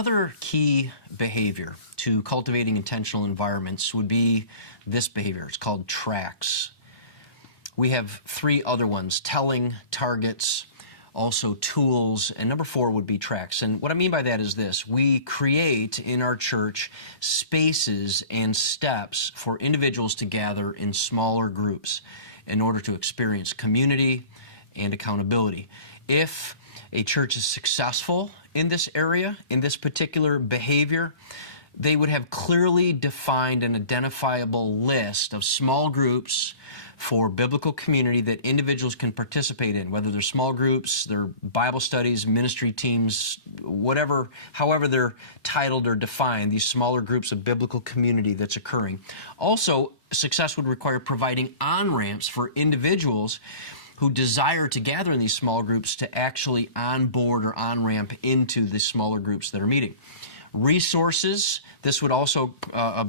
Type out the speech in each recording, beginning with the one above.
Another key behavior to cultivating intentional environments would be this behavior. It's called tracks. We have three other ones: telling, targets, also tools, and number 4 would be tracks. And what I mean by that is this: we create in our church spaces and steps for individuals to gather in smaller groups in order to experience community and accountability. If a church is successful in this area, in this particular behavior, they would have clearly defined and identifiable list of small groups for biblical community that individuals can participate in, whether they're small groups, they're Bible studies, ministry teams, whatever, however they're titled or defined, these smaller groups of biblical community that's occurring. Also, success would require providing on-ramps for individuals who desire to gather in these small groups to actually onboard or on-ramp into the smaller groups that are meeting. Resources, this would also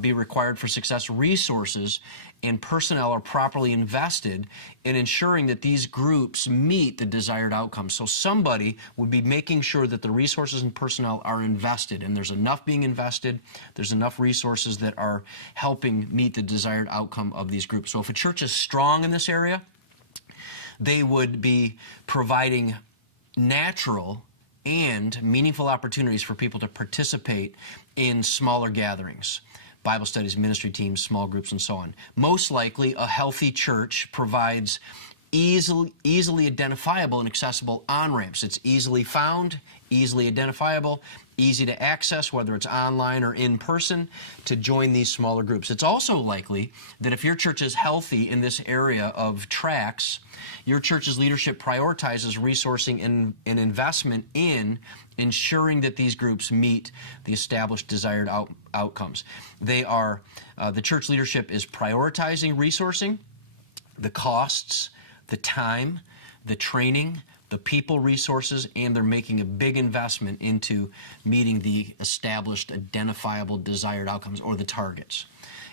be required for success. Resources and personnel are properly invested in ensuring that these groups meet the desired outcomes. So somebody would be making sure that the resources and personnel are invested, and there's enough being invested, there's enough resources that are helping meet the desired outcome of these groups. So if a church is strong in this area, they would be providing natural and meaningful opportunities for people to participate in smaller gatherings, Bible studies, ministry teams, small groups, and so on. Most likely, a healthy church provides easily identifiable and accessible on-ramps. It's easily found, easily identifiable, easy to access, whether it's online or in person, to join these smaller groups. It's also likely that if your church is healthy in this area of tracks, your church's leadership prioritizes resourcing and investment in ensuring that these groups meet the established desired outcomes. The church leadership is prioritizing resourcing, the costs, the time, the training, the people resources, and they're making a big investment into meeting the established, identifiable, desired outcomes, or the targets.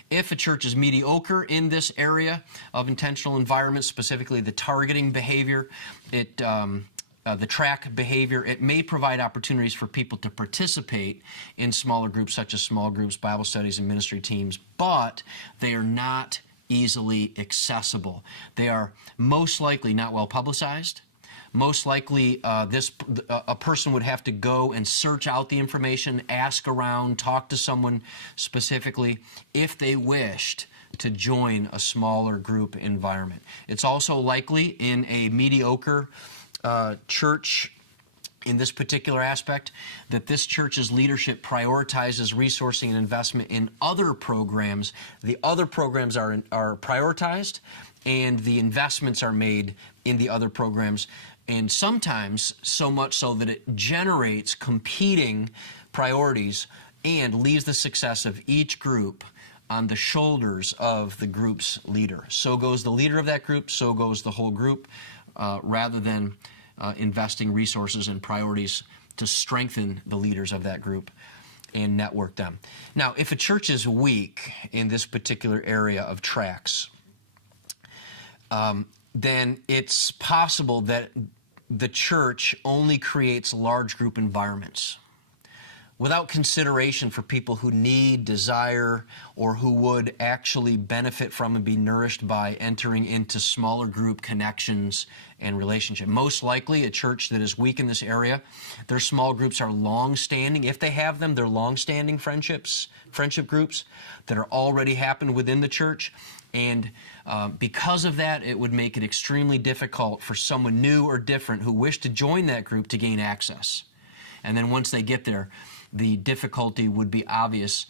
If a church is mediocre in this area of intentional environment, specifically the targeting behavior, the track behavior, it may provide opportunities for people to participate in smaller groups, such as small groups, Bible studies, and ministry teams, but they are not easily accessible. They are most likely not well publicized. Most likely, a person would have to go and search out the information, ask around, talk to someone specifically if they wished to join a smaller group environment. It's also likely in a mediocre church in this particular aspect that this church's leadership prioritizes resourcing and investment in other programs. The other programs are prioritized, and the investments are made in the other programs, and sometimes so much so that it generates competing priorities and leaves the success of each group on the shoulders of the group's leader. So goes the leader of that group, so goes the whole group, rather than investing resources and priorities to strengthen the leaders of that group and network them. Now, if a church is weak in this particular area of tracks, then it's possible that the church only creates large group environments without consideration for people who need, desire, or who would actually benefit from and be nourished by entering into smaller group connections and relationship. Most likely, a church that is weak in this area, their small groups are long-standing. If they have them, they're long-standing friendship groups that are already happened within the church. And because of that, it would make it extremely difficult for someone new or different who wished to join that group to gain access. And then once they get there, the difficulty would be obvious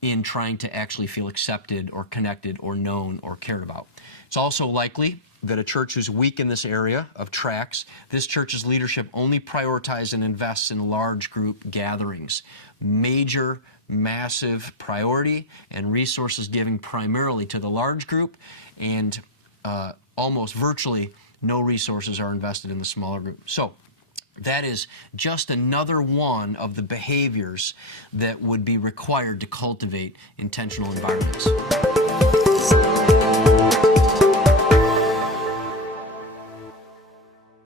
in trying to actually feel accepted or connected or known or cared about. It's also likely that a church who's weak in this area of tracks, this church's leadership only prioritizes and invests in large group gatherings. Massive priority and resources given primarily to the large group, and almost virtually no resources are invested in the smaller group. So that is just another one of the behaviors that would be required to cultivate intentional environments.